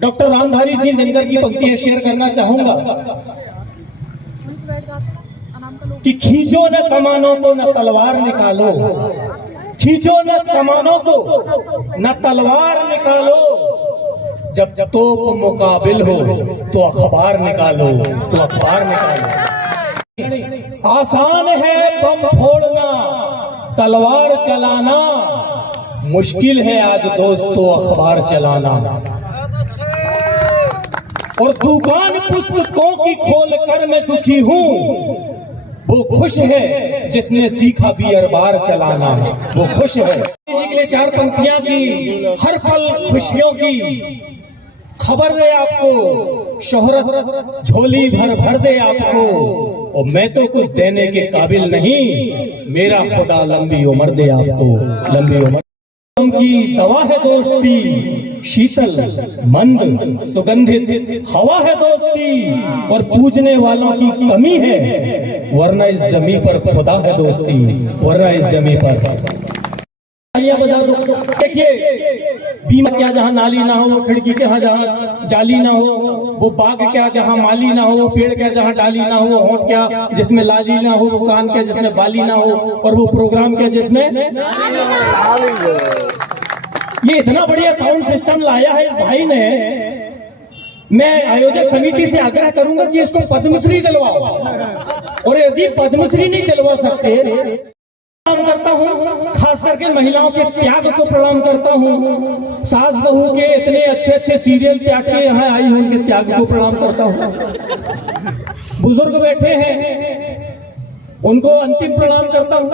Doctor Ramdhari Singh Dinkar की पंक्तियां share करना चाहूंगा कि खींचो न कमानों को न तलवार निकालो, खींचो न कमानों को न तलवार निकालो, जब तोप मुकाबिल हो तो अखबार निकालो, तो अखबार निकालो। आसान है बम फोड़ना, तलवार चलाना, मुश्किल है आज दोस्तों अखबार चलाना। और दुकान पुस्तकों की खोल कर मैं दुखी हूँ, वो खुश है जिसने सीखा बियर बार चलाना, वो खुश है। निकले चार पंक्तियां की हर पल खुशियों की खबर दे आपको, शोहरत झोली भर भर दे आपको, और मैं तो कुछ देने के काबिल नहीं, मेरा खुदा लंबी उम्र दे आपको, लंबी उम्र। की दवा है दोस्ती, शीतल मंद सुगंधित हवा है दोस्ती, और पूजने वालों की कमी है, वरना इस जमी पर खुदा है दोस्ती, वरना इस जमी पर। तालियां बजा दो। देखिए बीमा क्या जहाँ नाली ना हो, वो खिड़की के यहाँ जहाँ जाली ना हो, वो बाग क्या जहाँ माली ना हो, वो पेड़ क्या जहाँ डाली ना हो, होंठ क्या जिसमें लाली ना हो, वो कान क्या जिसमें बाली ना हो, और वो प्रोग्राम क्या जिसमें। ये इतना बढ़िया साउंड सिस्टम लाया है इस भाई ने। मैं आयोजक समिति से आग्रह करूंगा कि इसको पद्मश्री दिलवाओ, और यदि पद्मश्री नहीं दिलवा सकते, प्रणाम करता हूँ, खास करके महिलाओं के त्याग को प्रणाम करता हूँ। सास बहू के इतने अच्छे अच्छे सीरियल त्याग के यहाँ आई हूँ, उनके त्याग को प्रणाम करता हूँ। बुजुर्ग बैठे हैं, उनको अंतिम प्रणाम करता हूँ।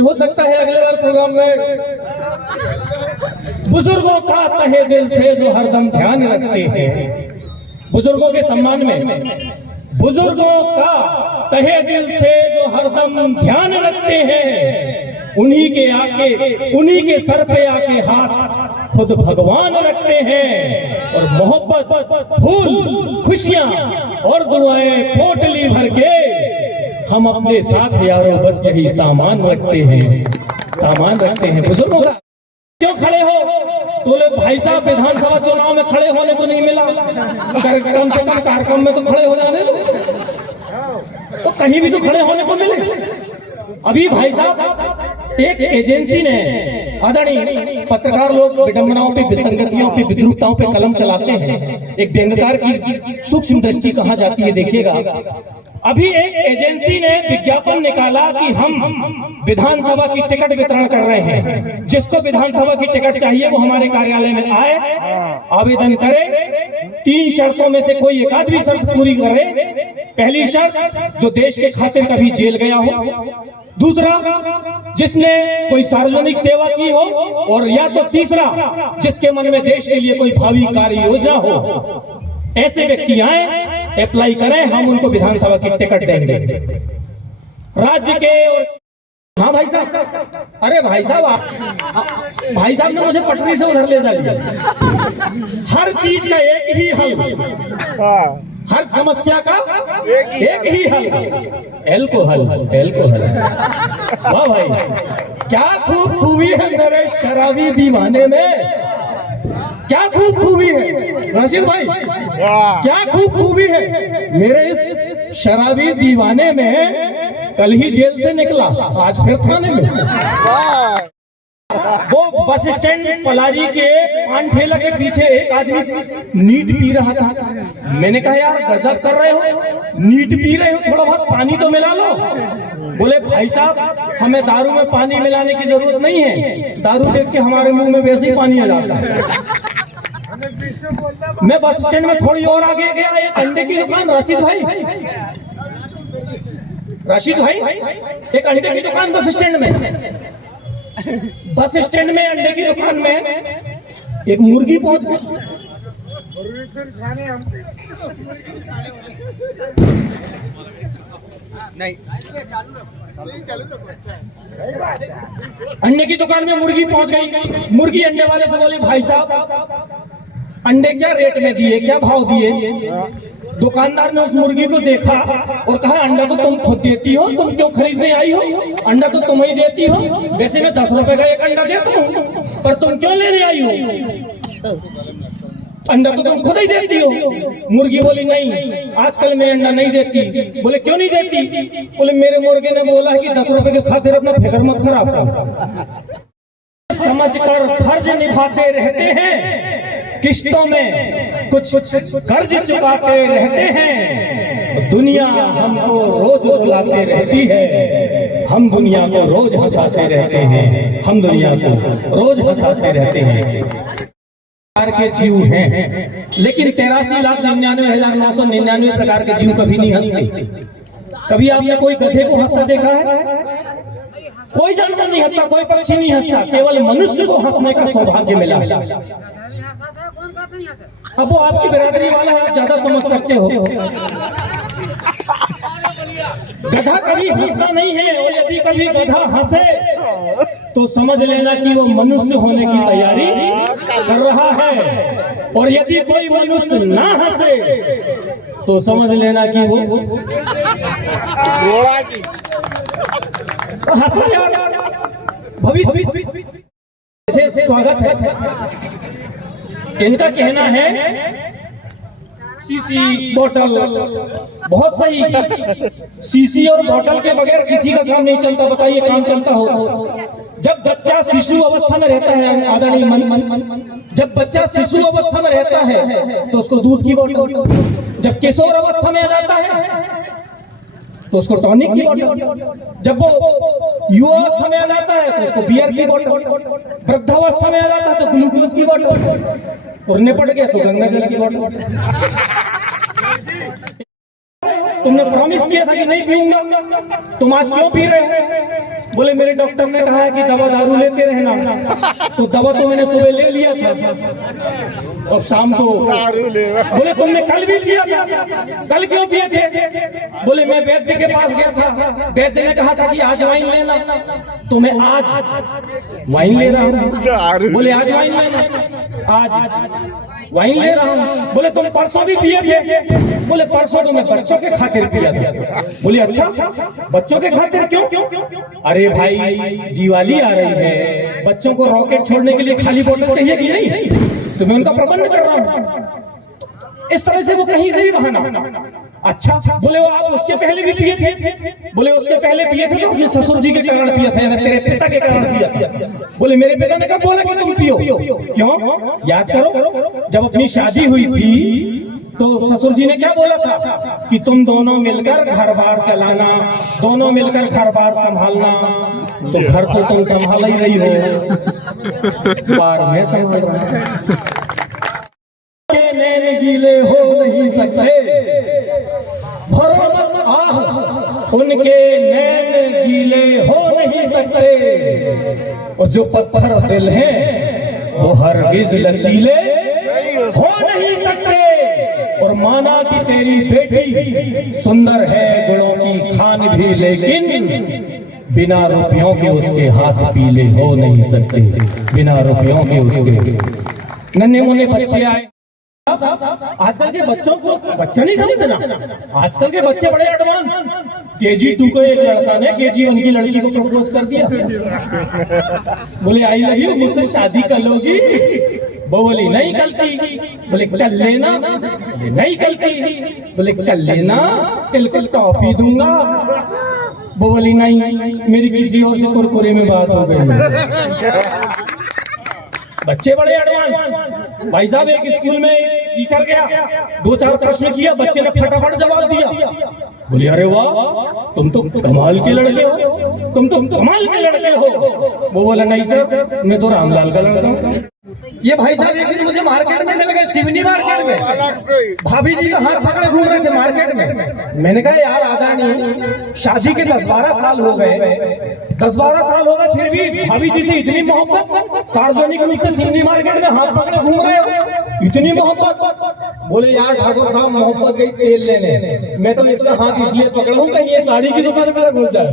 हो सकता है अगले बार प्रोग्राम में बुजुर्गों का तहे दिल से जो हरदम ध्यान रखते हैं, बुजुर्गों के सम्मान में, बुजुर्गों का तहे दिल से जो हरदम ध्यान रखते हैं, उन्हीं के सर पे आके हाथ खुद भगवान रखते हैं, और मोहब्बत फूल खुशियां और दुआएं पोटली भर के हम अपने साथ यारों बस यही सामान रखते हैं, सामान रखते हैं। बुजुर्गों का क्यों खड़े हो? तो लोग भाई साहब विधानसभा चुनाव में खड़े होने को नहीं मिला, कम से कम कार्यक्रम में तो खड़े हो जाने दो, तो कहीं भी तो खड़े होने को मिले। अभी भाई साहब एक एजेंसी ने, आदरणीय पत्रकार लोग विडंबनाओं पे, विसंगतियों पे, विद्रूपताओं पे कलम चलाते हैं, एक व्यंग्यकार की सूक्ष्म दृष्टि कहाँ जाती है देखिएगा। अभी एक एजेंसी ने विज्ञापन निकाला कि हम विधानसभा की टिकट वितरण कर रहे हैं, जिसको विधानसभा की टिकट चाहिए वो हमारे कार्यालय में आए, आवेदन करे। 3 शर्तों में से कोई एक आध भी शर्त पूरी करे। पहली शर्त, जो देश के खातिर कभी जेल गया हो। दूसरा, जिसने कोई सार्वजनिक सेवा की हो, और या तो तीसरा, जिसके मन में देश के लिए कोई भावी कार्य योजना हो। ऐसे व्यक्ति आए, अप्लाई करें, हम उनको विधानसभा की टिकट देंगे। राज्य के और हाँ भाई साहब, अरे भाई साहब ने मुझे पटरी से उधर ले जा लिया। हर चीज का एक ही हल, हर समस्या का एक ही हल, एल्कोहल। वाह भाई, क्या खूब खूबी है मेरे शराबी दीवाने में, क्या खूब खूबी है राशिद भाई, क्या खूब खूबी है मेरे इस शराबी दीवाने में। कल ही जेल से निकला, आज फिर थाने में। वो बस स्टैंड पलारी के पान ठेला के पीछे एक आदमी नीट पी रहा था। मैंने कहा यार गजब कर रहे हो, नीट पी रहे हो, थोड़ा बहुत पानी तो मिला लो। बोले भाई साहब, हमें दारू में पानी मिलाने की जरूरत नहीं है, दारू देख के हमारे मुंह में वैसे ही पानी आ जाता है। मैं बस स्टैंड में थोड़ी और आगे गया, एक अंडे की दुकान, राशिद भाई, एक अंडे की दुकान बस स्टैंड में, अंडे की दुकान में एक मुर्गी पहुंच गई। अंडे की दुकान में मुर्गी पहुंच गई। मुर्गी अंडे वाले से बोली, भाई साहब अंडे क्या रेट में दिए, क्या भाव दिए? दुकानदार ने उस मुर्गी को देखा और कहा, अंडा तो तुम खुद देती हो, तुम क्यों खरीदने आई हो? अंडा तो तुम ही देती हो, वैसे मैं 10 रुपए का एक अंडा देता हूँ, पर तुम क्यों लेने आई हो? अंडा तो तुम खुद ही देती हो। मुर्गी बोली नहीं, आजकल मैं अंडा नहीं देती। बोले क्यों नहीं देती? बोले मेरे मुर्गे ने बोला कि 10 रुपए के खातिर अपना फिक्र मत खराब कर। समझकर फर्ज निभाते रहते हैं, किश्तों में कुछ कर्ज चुकाते रहते हैं। दुनिया हमको रोज रुलाते रहती है, हम दुनिया को रोज हंसाते रहते हैं, हम दुनिया को रोज हंसाते रहते हैं। प्रकार के जीव हैं, लेकिन 83,99,999 प्रकार के जीव कभी नहीं हंसते। कभी आपने कोई गधे को हंसता देखा है? कोई जानवर नहीं हंसता, कोई पक्षी नहीं हंसता, केवल मनुष्य को हंसने का सौभाग्य मिला। अब वो आपकी बिरादरी वाला है, आप ज्यादा समझ सकते हो। गधा कभी हंसता नहीं है, और यदि कभी गधा हंसे तो समझ लेना कि वो मनुष्य होने की तैयारी कर रहा है, और यदि कोई मनुष्य ना हंसे तो समझ लेना कि वो हंसो यार, भविष्य से स्वागत है। इनका कहना है शीशी बोतल, बहुत सही। शीशी और बोतल के बगैर किसी का काम नहीं चलता। बताइए काम चलता हो? जब बच्चा शिशु अवस्था में रहता है, आदरणीय मंच, जब बच्चा शिशु अवस्था में रहता है तो उसको दूध की बोतल, जब किशोर अवस्था में आ जाता है तो उसको टॉनिक की बोतल, जब वो युवा अवस्था में आ जाता है तो उसको बियर की बोतल, वृद्धावस्था में आ जाता है तो ग्लूकोज की बोतल, और निपट गया तो गंगा जल की बोतल। तुमने प्रॉमिस किया था कि नहीं पीऊंगा, तुम आज क्यों पी रहे हो? बोले मेरे डॉक्टर ने कहा है कि दवा दारू लेते रहना, तो दवा तो मैंने सुबह ले लिया था और शाम को दारू ले। बोले तुमने कल भी पिया था, कल क्यों पिए थे? बोले मैं वैद्य के पास गया था, वैद्य ने कहा था कि आज वाइन लेना, तो मैं आज वाइन ले रहा हूँ। बोले आज वाइन लेना, आज वाइन ले रहा हूँ। बोले तुम परसों भी पिए थे? बोले परसों तो मैं बच्चों के खातिर पिया था। बोले अच्छा, बच्चों के खातिर क्यों? अरे भाई दिवाली आ रही है, बच्चों को रॉकेट छोड़ने के लिए खाली बोतल चाहिए कि नहीं, तो मैं उनका प्रबंध कर रहा हूँ। इस तरह से वो कहीं से भी बहाना। अच्छा, बोले वो आप उसके पहले भी पिए थे? बोले उसके पहले पिए थे तो अपने ससुर जी के कारण पिया था, या तेरे पिता के कारण पिया था। बोले मेरे पिता ने कब बोला कि तुम पियो? क्यों? याद करो, जब अपनी शादी हुई थी तो ससुर जी ने क्या बोला था कि तुम दोनों मिलकर घर बार चलाना, दोनों मिलकर घर बार संभालना। तो घर तो तुम संभाल ही रही हो, बार में संभाल रहा हूं। के नैन गीले हो नहीं सकते, भरो मत आह उनके नैन गीले हो नहीं सकते। और जो पत्थर दिल हैं वो हरगिज लचीले हो नहीं सकते। और माना कि तेरी बेटी सुंदर है गुणों की खान भी, लेकिन बिना रुपयों के उसके हाथ पीले हो नहीं सकते। बिना रुपयों के उसके नन्हे मुन्ने बच्चे आए। आजकल के बच्चों को बच्चा नहीं समझना, आजकल के बच्चे बड़े एडवांस। KG2 को एक लड़का ने KG1 की लड़की को प्रपोज कर दिया। बोले आई लव यू, मुझसे शादी कर लोगी? वो बोली नहीं करती। बोले कर लेना? नहीं करती। बोले कर लेना, कल को टॉफी दूंगा। वो बोली नहीं, मेरी किसी और से कुरकुरे में बात हो गई। बच्चे बड़े एडवांस। भाई साहब एक स्कूल में टीचर गया, 2-4 प्रश्न किया, बच्चे ने फटाफट जवाब दिया। बोले अरे वाह, तुम तो कमाल के लड़के हो, तुम तो कमाल के लड़के हो। वो बोला नहीं सर, मैं तो रामलाल का लड़का हूँ। ये भाई साहब एक दिन मुझे मार्केट में मिल गए, सिवनी मार्केट में। भाभी जी का हाथ पकड़े घूम रहे थे मार्केट में। मैंने कहा यार आदरणीय, शादी के 10-12 साल हो गए, 10-12 साल हो गए, फिर भी भाभी जी से इतनी मोहब्बत, सार्वजनिक रूप से सिवनी मार्केट में हाथ पकड़े घूम रहे हो, इतनी मोहब्बत। बोले यार ठाकुर साहब मोहब्बत गई तेल लेने, मैं तो इसका हाथ इसलिए पकड़ा हूँ कहीं ये साड़ी की दुकान में घुस जाए।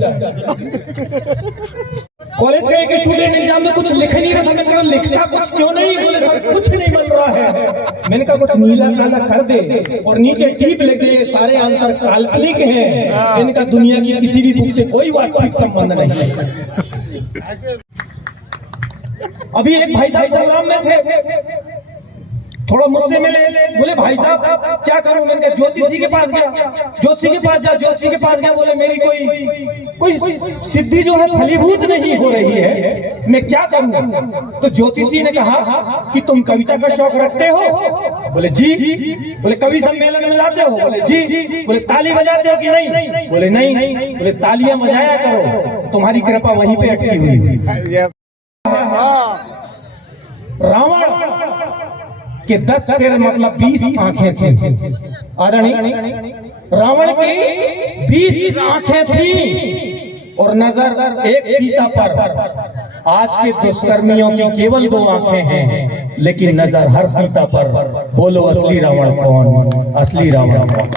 कॉलेज का एक स्टूडेंट एग्जाम में कुछ लिख नहीं रहा था, मैंने कहा लिखता कुछ क्यों नहीं? बोले सर कुछ नहीं बन रहा है। मैंने कहा कुछ नीला काला कर दे और नीचे टिप लिख दे, ये सारे आंसर काल्पनिक हैं, इनका दुनिया की किसी भी बुक से कोई वास्तविक संबंध नहीं है। अभी एक भाई साहब प्रोग्राम में थे, थोड़ा मुझसे मिले। बोले भाई साहब क्या करूं? मैंने कहा ज्योतिषी के पास गया। ज्योतिषी के पास जा, ज्योतिषी के पास गया। बोले मेरी कोई सिद्धि जो है फलीभूत नहीं हो रही है, मैं क्या करूं? तो ज्योतिषी ने कहा कि तुम कविता का शौक रखते हो? बोले जी। बोले कवि सम्मेलन में जाते हो? बोले जी। बोले ताली बजाते हो कि नहीं? बोले नहीं। बोले तालियां बजाया करो, तुम्हारी कृपा वहीं पे अटकी हुई। रावण के 10 सिर मतलब 20 आंखें थी। आदरणीय, रावण की 20 आंखें थी और नजर एक सीता पर। आज के दुष्कर्मियों की केवल 2 आंखें हैं, लेकिन नजर हर सीता पर। बोलो असली रावण कौन? असली रावण कौन?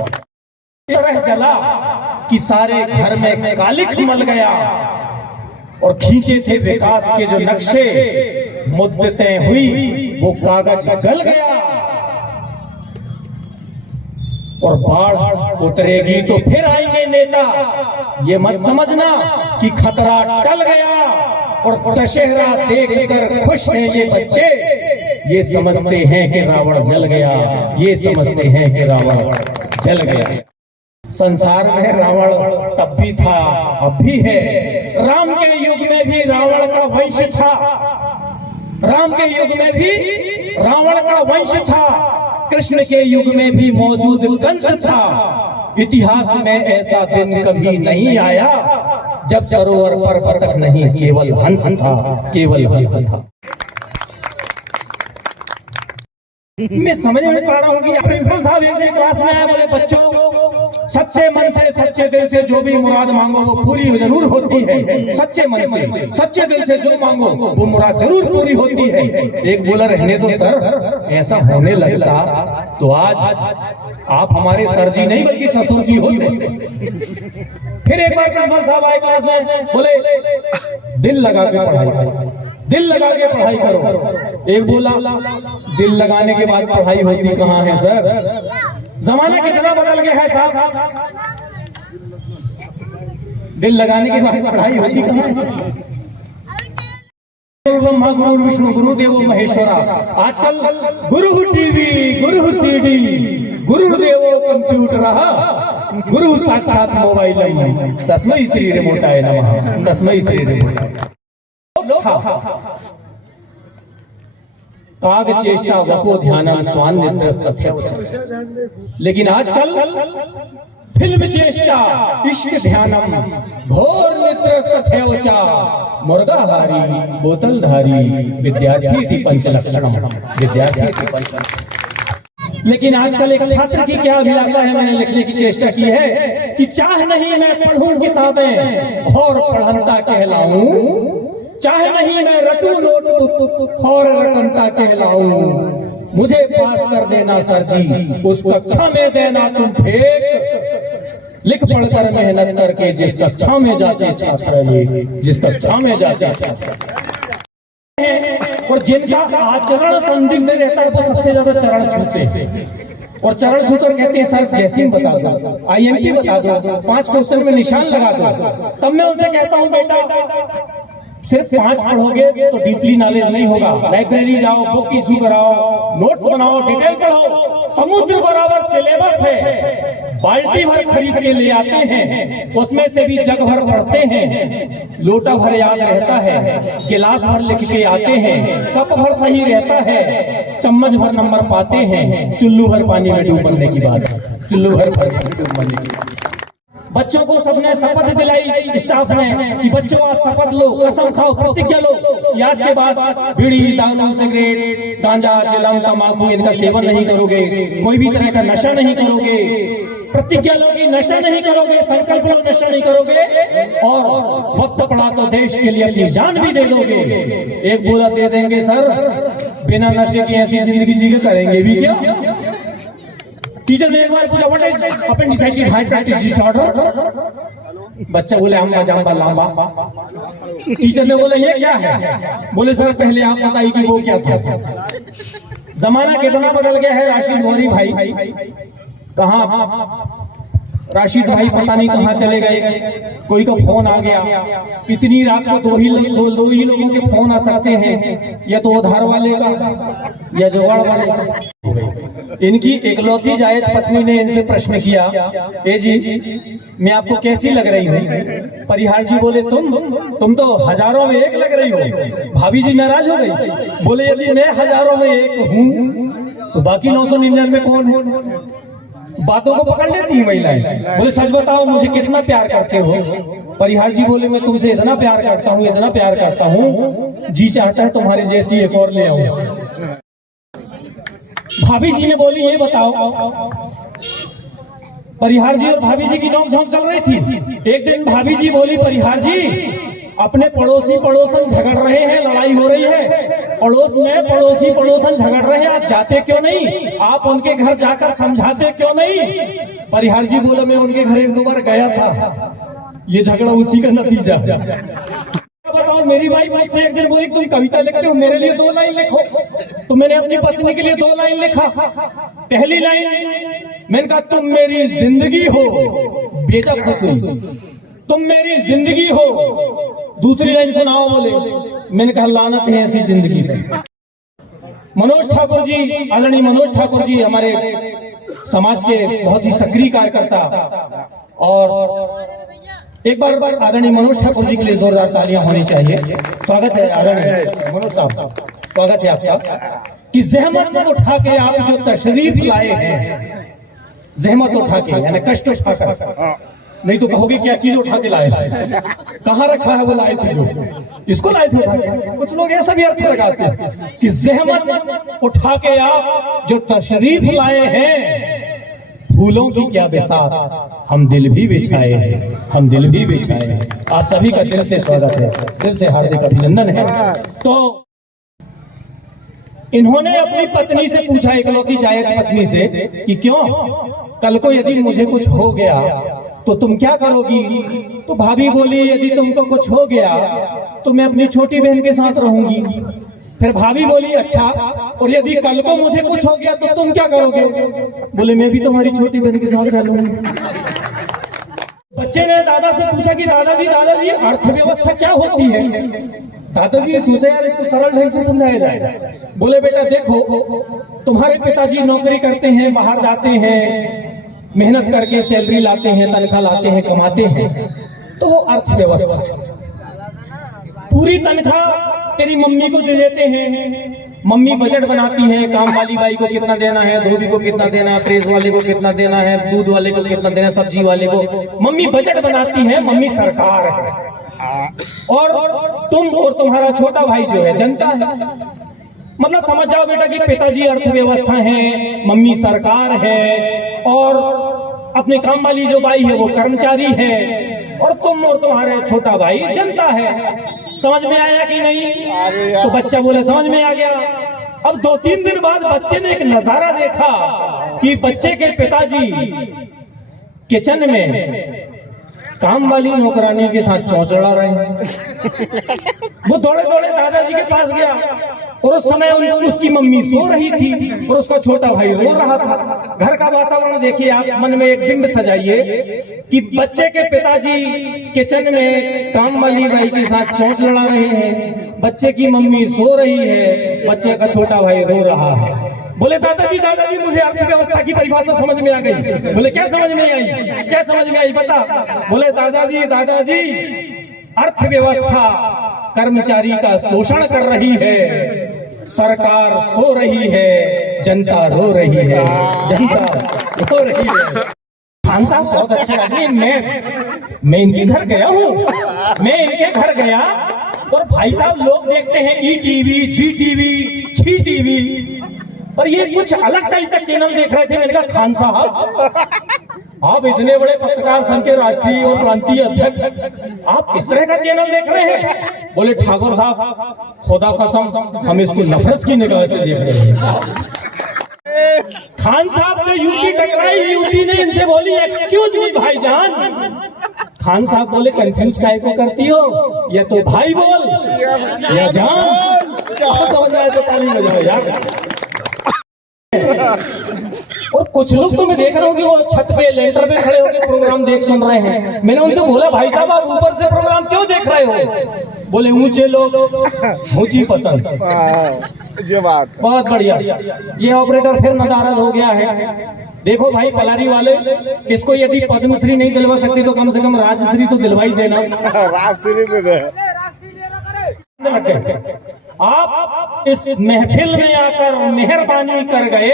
इस तरह जला कि सारे घर में कालिख मल गया और खींचे थे विकास के जो नक्शे, मुद्दतें हुई, वो कागज गल गया। और बाढ़ उतरेगी तो फिर आएंगे नेता, ये मत समझना कि खतरा टल गया। और दशहरा देखकर खुश हैं ये बच्चे, ये समझते हैं कि रावण जल गया, ये समझते हैं कि रावण जल गया। संसार में रावण तब भी था, अब भी है। राम के युग में भी रावण का वंश था। राम के युग में भी रावण का वंश था। कृष्ण के युग में भी मौजूद कंस था। इतिहास में ऐसा दिन कभी नहीं आया जब सरोवर पर बतख नहीं केवल हंस था, केवल हंस था। मैं समझ में पा रहा हूँ कि प्रिंसिपल साहब एक दिन क्लास में आए, बोले बच्चों सच्चे मन से सच्चे दिल से जो भी मुराद मांगो वो पूरी जरूर होती है। सच्चे मन से सच्चे दिल से जो मांगो वो मुराद जरूर पूरी होती है। एक बोला रहने दो सर, ऐसा होने लगता तो आज आप हमारे सर जी नहीं बल्कि ससुर जी होते। फिर एक बार प्रिंसिपल साहब आए क्लास में, बोले दिल लगा के पढ़ाई करो, दिल लगा के पढ़ाई करो। एक बोला दिल लगाने के बाद पढ़ाई होती कहाँ है सर? जमाना कितना बदल गया है साहब, दिल लगाने के बाद पढ़ाई होती कहाँ है? ब्रह्मा गुरु विष्णु गुरु देवो महेश्वरा। आजकल गुरु टीवी, गुरु सीडी, गुरु देवो कंप्यूटर, गुरु साक्षात मोबाइल। तस्मै श्री रिमोटाय नमः, तस्मै श्री रिमोटाय। काग चेष्टा वको ध्यानम स्वान निद्रस्तथैव। लेकिन आजकल फिल्म चेष्टा इश्क ध्यानम घोर निद्रस्तथैव। मुर्गाहारी बोतलधारी विद्यार्थी थी पंचलक्षणम, विद्यार्थी थी पंचलक्षणम। लेकिन आजकल एक छात्र की क्या अभिलाषा है, मैंने लिखने की चेष्टा की है कि चाह नहीं मैं पढ़ूं किताबें और पढ़ंता कहलाऊं, चाहे नहीं मैं रटूं नोटबुक और रटंता कहलाऊं। मुझे पास कर देना सर जी, उस कक्षा में देना तुम फेंक। लिख पढ़कर मेहनत करके जिस कक्षा में जाते छात्र, ये जिस कक्षा में जाते छात्र और जिनका आचरण संदिग्ध रहता है वो सबसे ज्यादा चरण छूते हैं। और चरण छूकर कहते हैं सर जैसी बता दो, IMP बता दो, 5 क्वेश्चन में निशान लगा दो। तब मैं उनसे कहता हूँ बेटा सिर्फ 5 पढ़ोगे तो डीपली नॉलेज नहीं होगा। लाइब्रेरी जाओ, बुक इशू कराओ, नोट्स बनाओ, डिटेल पढ़ो। समुद्र बराबर सिलेबस है, बाल्टी भर खरीद के ले आते हैं, उसमें से भी जग भर पढ़ते हैं। लोटा भर याद रहता है, गिलास भर लिख के आते हैं, कप भर सही रहता है, चम्मच भर नंबर पाते हैं। चुल्लू भर पानी में डूब मरने की बात है, चुल्लू भर पानी में डूब मरने की बात। बच्चों को सबने शपथ दिलाई स्टाफ ने कि बच्चों आप शपथ लो, कसम खाओ, प्रतिज्ञा लो कि आज के बाद बीड़ी, दारू, सिगरेट, गांजा, चिलम, तंबाकू इनका सेवन नहीं करोगे, कोई भी तरह का नशा नहीं करोगे। प्रतिज्ञा लो कि नशा नहीं करोगे, संकल्प लो नशा नहीं करोगे, और वक्त पड़ा तो देश के लिए अपनी जान भी दे दोगे। एक बोला दे देंगे सर, बिना नशे की ऐसी जिंदगी जी के करेंगे भी क्या? टीचर ने एक बार पूछा व्हाट इज अपेंडिसाइटिस हाइपरटाइटिस डिसऑर्डर। बच्चा बोले अम्बा जाम्बा लांबा। टीचर ने बोला ये क्या है? बोले सर पहले आप बताइए कि वो क्या था। जमाना कितना बदल गया है राशिद गौरी भाई। कहाँ राशिद भाई पता नहीं कहाँ चले गए, कोई का फोन आ गया। इतनी रात को दो ही लोगों के फोन आ सकते हैं, या तो उधार वाले का या जुगाड़ वाले का। इनकी इकलौती जायज पत्नी ने इनसे प्रश्न किया, ए जी मैं आपको कैसी लग रही हूँ? परिहार जी बोले तुम तो हजारों में एक लग रही हो। भाभी जी नाराज हो गई, बोले यदि मैं हजारों में एक हूँ तो बाकी 999 कौन है? बातों को पकड़ लेती है महिलाएं। बोले सच बताओ मुझे कितना प्यार करते हो? परिहार जी बोले मैं तुमसे इतना प्यार करता हूँ, इतना प्यार करता हूँ, जी चाहता है तुम्हारी जैसी एक और ले आऊं। भाभी जी ने बोली ये बताओ, परिहार जी और भाभी जी की नोक-झोंक चल रही थी। एक दिन भाभी जी बोली, परिहार जी अपने पड़ोसन झगड़ रहे हैं, लड़ाई हो रही है, पड़ोस में पड़ोसन झगड़ रहे हैं, आप जाते क्यों नहीं? आप उनके घर जाकर समझाते क्यों नहीं? परिहार जी बोले मैं उनके घर एक दो बार गया था, ये झगड़ा उसी का नतीजा। बताओ मेरी भाई मुझसे एक दिन बोली तुम कविता लिखते हो, मेरे लिए 2 लाइन लिखो। तो मैंने अपनी पत्नी के लिए 2 लाइन लिखा। पहली लाइन मैंने कहा तुम मेरी जिंदगी हो, बेजा खुश हुई, तुम मेरी जिंदगी हो। दूसरी लाइन सुनाओ, बोले मैंने कहा लानत है ऐसी जिंदगी में। मनोज ठाकुर जी, आदरणीय मनोज ठाकुर जी हमारे समाज के बहुत ही सक्रिय कार्यकर्ता, और एक बार आदरणीय मनोज ठाकुर जी के लिए जोरदार तालियां होनी चाहिए। स्वागत है आदरणीय मनोज साहब, स्वागत है आपका कि जहमत उठा के आप जो तशरीफ लाए हैं, जहमत उठा के यानी कष्ट उठाकर, नहीं तो कहोगे क्या चीज उठा के लाए, कहाँ रखा है वो लाए थे, जो इसको लाए थे उठा के। कुछ लोग ऐसा भी अर्थ लगाते हैं कि जहमत उठा के आप जो तशरीफ लाए हैं, फूलों की क्या बिसात, हम दिल भी बिछाए हैं, हम दिल भी बिछाए हैं। आप सभी का दिल से स्वागत है, दिल से हार्दिक अभिनंदन है। तो इन्होंने अपनी पत्नी से पूछा, इकलौती जायज पत्नी से, कि क्यों कल को यदि मुझे कुछ हो गया तो तुम क्या करोगी? तो भाभी बोली यदि तुमको कुछ हो गया तो मैं अपनी छोटी बहन के साथ रहूंगी। फिर भाभी बोली अच्छा, और यदि कल को मुझे कुछ हो गया तो तुम क्या करोगे? बोले मैं भी तुम्हारी छोटी बहन के साथ रह लूंगी। बच्चे ने दादा से पूछा कि दादाजी अर्थव्यवस्था क्या होती है? दादाजी ने सोचा यार इसको सरल ढंग से समझाया जाए। बोले बेटा देखो, तुम्हारे पिताजी नौकरी करते हैं, बाहर जाते हैं, मेहनत करके सैलरी लाते हैं, तनख्वाह लाते हैं, कमाते हैं, तो वो अर्थव्यवस्था। पूरी तनख्वाह तेरी मम्मी को दे देते हैं, मम्मी बजट बनाती है, काम वाली बाई को कितना देना है, धोबी को कितना देना है, प्रेस वाले को कितना देना है, दूध वाले को कितना देना है, सब्जी वाले को, मम्मी बजट बनाती है, मम्मी सरकार है, और तुम और तुम्हारा छोटा भाई जो है जनता है। मतलब समझ जाओ बेटा कि पिताजी अर्थव्यवस्था है, मम्मी सरकार है, और अपने काम वाली जो बाई है वो कर्मचारी है, और तुम और तुम्हारे छोटा भाई जनता है। समझ में आया कि नहीं? तो बच्चा बोले समझ में आ गया। अब 2-3 दिन बाद बच्चे ने एक नजारा देखा कि बच्चे के पिताजी किचन में काम वाली नौकरानी के साथ चौंच लड़ा रहे हैं। वो दौड़े दौड़े दादाजी के पास गया, और उस समय उसकी मम्मी सो रही थी और उसका छोटा भाई रो रहा था। घर का वातावरण देखिए आप, मन में एक बिंब सजाइए कि बच्चे के पिताजी किचन में काम वाली बाई के साथ चौंच लड़ा रहे हैं, बच्चे की मम्मी सो रही है, बच्चे का छोटा भाई रो रहा है। बोले दादाजी मुझे अर्थव्यवस्था की परिभाषा समझ में आ गई। बोले क्या समझ में आई, क्या समझ में आई बता? बोले दादाजी अर्थव्यवस्था कर्मचारी का शोषण कर रही है, सरकार सो रही है, जनता रो रही है, जनता रो रही है। खान साहब बहुत अच्छे आदमी, मैं इनके घर गया हूँ, मैं इनके घर गया और भाई साहब लोग देखते हैं ETV, GTV, CTV, पर ये कुछ अलग टाइप का चैनल देख रहे थे। मैंने कहा खान साहब आप इतने बड़े पत्रकार संघ के राष्ट्रीय और प्रांतीय अध्यक्ष, आप इस तरह का चैनल देख रहे हैं? बोले ठाकुर साहब खुदा कसम हम इसको नफरत की निगाह से देख रहे हैं। खान साहब से यूपी टकराई, यूपी ने इनसे बोली एक्सक्यूज मी भाईजान। खान साहब बोले कंफ्यूज काहे को करती हो, या तो भाई बोल या जान। समझ आए तो ताली बजाओ यार। और कुछ लोग तो मैं देख रहा हूँ कि वो छत पे लेंटर पे खड़े होकर प्रोग्राम देख सुन रहे हैं। मैंने उनसे बोला भाई साहब आप ऊपर से प्रोग्राम क्यों देख रहे हो? बोले ऊंचे लोग ऊंची पसंद। ये बात बहुत बढ़िया। ये ऑपरेटर फिर नदारद हो गया है। देखो भाई पलारी वाले, इसको यदि पद्मश्री नहीं दिलवा सकती तो कम से कम राजश्री तो दिलवाई देना। राजश्री दे दे। आप इस महफिल में आकर मेहरबानी कर गए,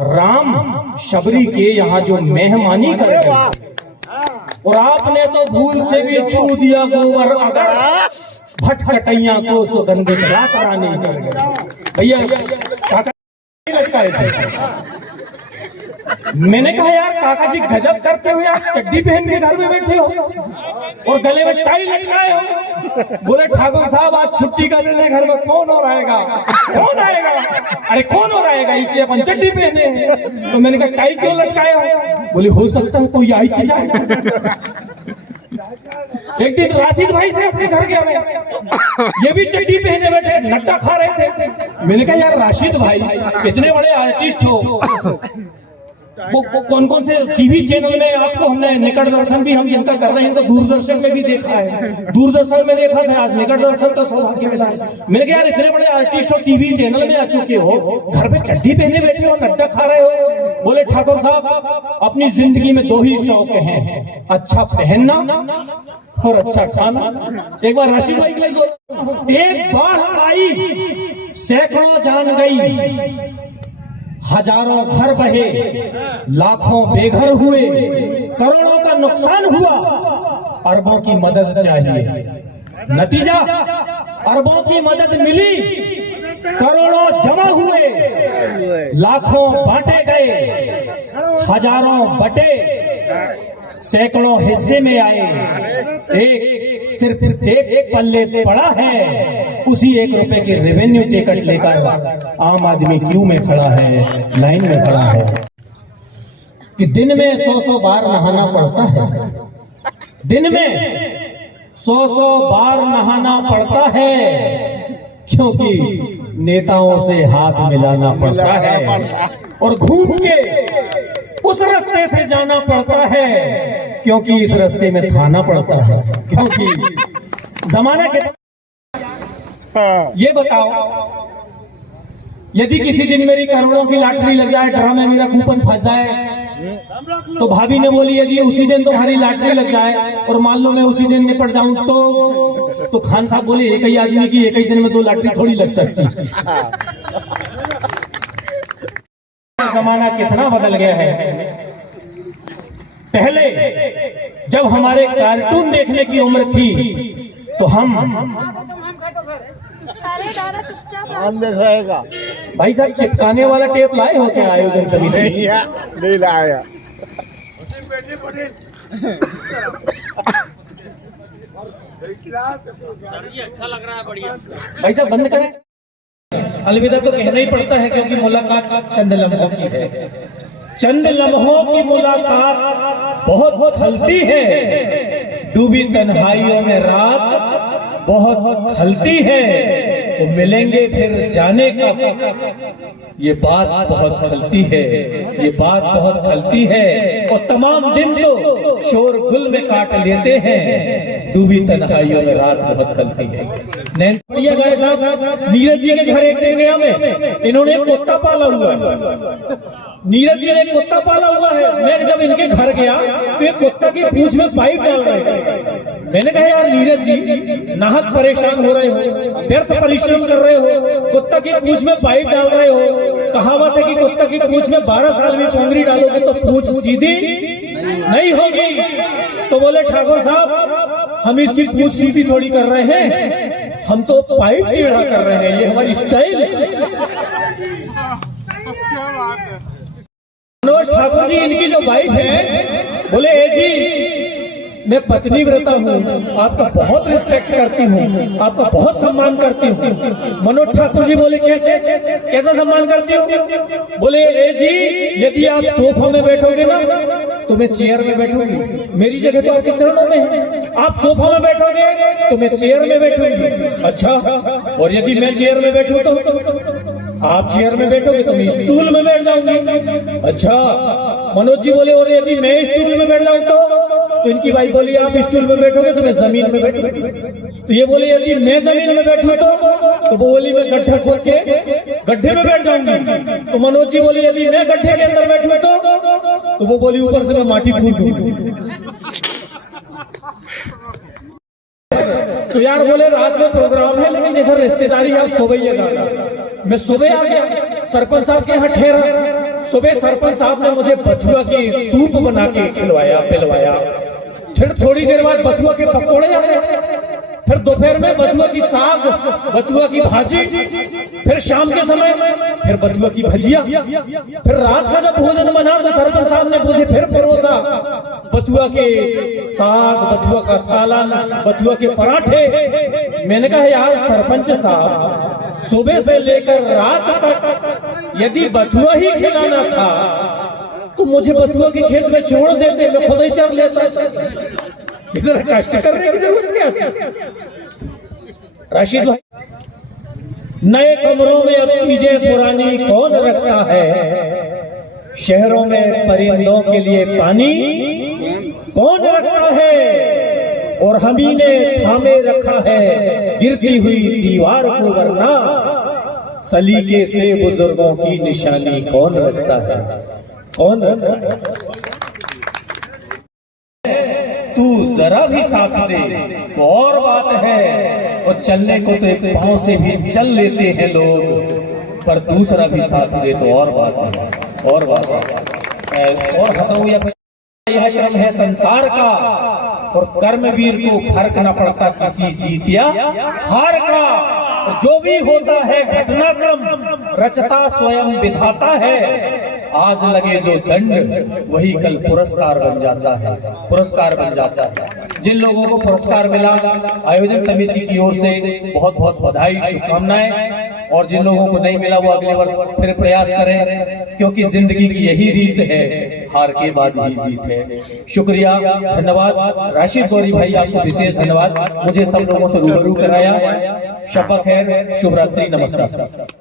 राम शबरी के यहाँ जो मेहमानी कर गए, और आपने तो भूल से भी छू दिया गोबर अगर भटकटैया को सुगंधित रानी कर गए। भैया काका लटकाए थे। मैंने कहा यार काका जी गजब करते हो यार, चड्डी पहन के घर में बैठे हो और गले में टाई लटकाए हो। बोले ठाकुर साहब आज छुट्टी का दिन है, घर में कौन और आएगा? कौन आएगा? अरे कौन और आएगा, इसलिए अपन चड्डी पहने हैं। तो मैंने कहा टाई क्यों लटकाए हो? बोले हो सकता है कोई आई चीज आए। एक दिन राशिद भाई से अपने घर गया मैं, ये भी चड्डी पहने बैठे नट्टा खा रहे थे। मैंने कहा यार राशिद भाई इतने बड़े आर्टिस्ट हो, वो कौन कौन से टीवी चैनल में आपको हमने निकट दर्शन भी हम जिनका कर रहे हैं तो दूरदर्शन में भी देखा है, दूरदर्शन में देखा था, आज निकट दर्शन का सौभाग्य मिला है। मैंने कहा यार इतने बड़े आर्टिस्ट और टीवी चैनल में आ चुके हो, घर पे चड्डी पहने बैठे हो, नड्डा खा रहे हो। बोले ठाकुर साहब अपनी जिंदगी में दो ही शौक हैं, अच्छा पहनना और अच्छा खाना। एक बार राशिद भाई के लिए एक बार आई सैकड़ों जान गई, हजारों घर बहे, लाखों बेघर हुए, करोड़ों का नुकसान हुआ, अरबों की मदद चाहिए। नतीजा अरबों की मदद मिली, करोड़ों जमा हुए, लाखों बांटे गए, हजारों बटे, सैकड़ों हिस्से में आए, एक सिर्फ एक पल्ले पड़ा है, उसी 1 रुपए की रेवेन्यू टिकट लेकर आम आदमी क्यू में खड़ा है, लाइन में खड़ा है। कि दिन में 100 बार नहाना पड़ता है, दिन में 100 बार नहाना पड़ता है, क्योंकि नेताओं से हाथ मिलाना पड़ता है और घूम के उस रास्ते से जाना पड़ता है, क्योंकि इस रास्ते में थाना पड़ता है, क्योंकि जमाना के। ये बताओ यदि किसी दिन मेरी करोड़ों की लॉटरी लग जाए, ड्रा में मेरा कूपन फंस जाए, तो भाभी ने बोली यदि उसी दिन तुम्हारी लॉटरी लग जाए और मान लो मैं उसी दिन निपट जाऊं तो खान साहब बोले एक ही आदमी की एक ही दिन में 2 लॉटरी थोड़ी लग सकती। जमाना कितना बदल गया है। पहले जब हमारे कार्टून देखने की उम्र थी तो हम देख रहेगा। भाई साहब चिपकाने वाला टेप लाए हो क्या आयोजन समिति? नहीं लाया। अच्छा लग रहा है, बढ़िया। भाई साहब बंद करें। अलविदा तो कहना ही पड़ता है क्योंकि मुलाकात चंद लम्हों की है। चंद लम्हों की मुलाकात बहुत खलती है, डूबी तन्हाइयों में रात बहुत खलती है, वो मिलेंगे फिर जाने का, ये बात बहुत खलती है, ये बात बहुत खलती है, और तमाम दिन तो शोरगुल में काट लेते हैं, डूबी तन्हाइयों में रात बहुत खलती है। बढ़िया गए साहब, नीरज जी के घर एक दिन गया मैं, इन्होंने एक कुत्ता पाला हुआ है। नीरज जी ने एक कुत्ता पाला हुआ है। मैं जब इनके घर गया तो एक कुत्ता की पूंछ में पाइप डाल रहे थे। मैंने कहा यार नीरज जी नाहक परेशान हो रहे हो, व्यर्थ परिश्रम कर रहे हो, कुत्ता की पूंछ में पाइप डाल रहे हो। कहावत है कि कुत्ता की पूंछ में 12 साल में पोंगरी डालोगे तो पूंछ सीधी नहीं होगी। तो बोले ठाकुर साहब हम इसकी पूंछ सीधी थोड़ी कर रहे हैं, हम तो पाइप टेढ़ा कर रहे हैं, ये हमारी स्टाइल है। मनोज ठाकुर जी इनकी जो वाइफ है, बोले ए जी मैं पत्नी व्रता हूँ, आपका बहुत रिस्पेक्ट करती हूँ, आपका बहुत सम्मान करती हूँ। मनोज ठाकुर जी बोले कैसे, कैसा सम्मान करती हूँ? बोले ए जी यदि आप सोफा में बैठोगे ना तो मैं चेयर में बैठूंगी, मेरी जगह तो आपके चरणों में है। आप सोफा में बैठोगे तो मैं चेयर में बैठूंगी। अच्छा, और यदि मैं चेयर में बैठूं तो आप चेयर में बैठोगे तो मैं स्टूल में बैठ जाऊंगी। अच्छा, मनोज जी बोले और यदि मैं स्टूल में बैठ जाऊं तो इनकी वाइफ बोली आप स्टूल में बैठोगे तो मैं जमीन में बैठूंगी। तो ये बोले यदि मैं जमीन में बैठूं तो वो बोली मैं गड्ढा खोद के गड्ढे में बैठ जाऊंगी। तो मनोज जी बोले यदि मैं गड्ढे के अंदर बैठूं तो वो बोली ऊपर से मैं माटी फूल दूंगी। तो यार बोले रात में प्रोग्राम है लेकिन इधर रिश्तेदारी आप सुबह मैं सुबह आ गया, सरपंच साहब के यहाँ ठहरा। सुबह सरपंच साहब ने मुझे बथुआ की सूप बना के खिलवाया पिलवाया। फिर थोड़ी देर बाद बथुआ के पकौड़े आ गए। फिर दोपहर में बथुआ की साग, बथुआ की भाजी, फिर शाम के समय फिर बथुआ की भजिया। फिर रात का जब भोजन बना तो सरपंच साहब ने मुझे फिर परोसा बथुआ के साग, बथुआ का सालन, बथुआ के पराठे। मैंने कहा यार सरपंच साहब, सुबह से लेकर रात तक यदि बथुआ ही खिलाना था तो मुझे बथुआ के खेत में छोड़ देते, मैं खुद ही चर लेता। इधर कष्ट करने की जरूरत क्या थी? राशिद भाई, नए कमरों में अब चीजें पुरानी कौन रखता है? शहरों में परिंदों के लिए पानी कौन रखता है? और हम ही ने थामे रखा है गिरती हुई दीवार को, वरना सलीके से बुजुर्गों की निशानी कौन रखता है? कौन रखता है? तू जरा भी साथ दे तो और बात है, और चलने को तो एक पांव से भी चल लेते हैं लोग, पर दूसरा भी साथ दे तो और बात है, और बात है। और हंसू या यह क्रम है संसार का, और कर्मवीर को फर्क न पड़ता किसी जीत या हार का। जो भी होता है घटनाक्रम रचता स्वयं विधाता है। आज लगे जो दंड वही कल पुरस्कार बन जाता है, पुरस्कार बन जाता है। जिन लोगों को पुरस्कार मिला आयोजन समिति की ओर से बहुत बहुत बधाई, शुभकामनाएं। और जिन लोगों को नहीं मिला वो अगले वर्ष फिर प्रयास करें, क्योंकि जिंदगी की यही रीत है, हार के बाद ही जीत है। शुक्रिया, धन्यवाद। राशिद गौरी भाई आपको विशेष धन्यवाद, मुझे सब लोगों से रूबरू कराया। शपथ है, शुभ रात्रि, नमस्कार।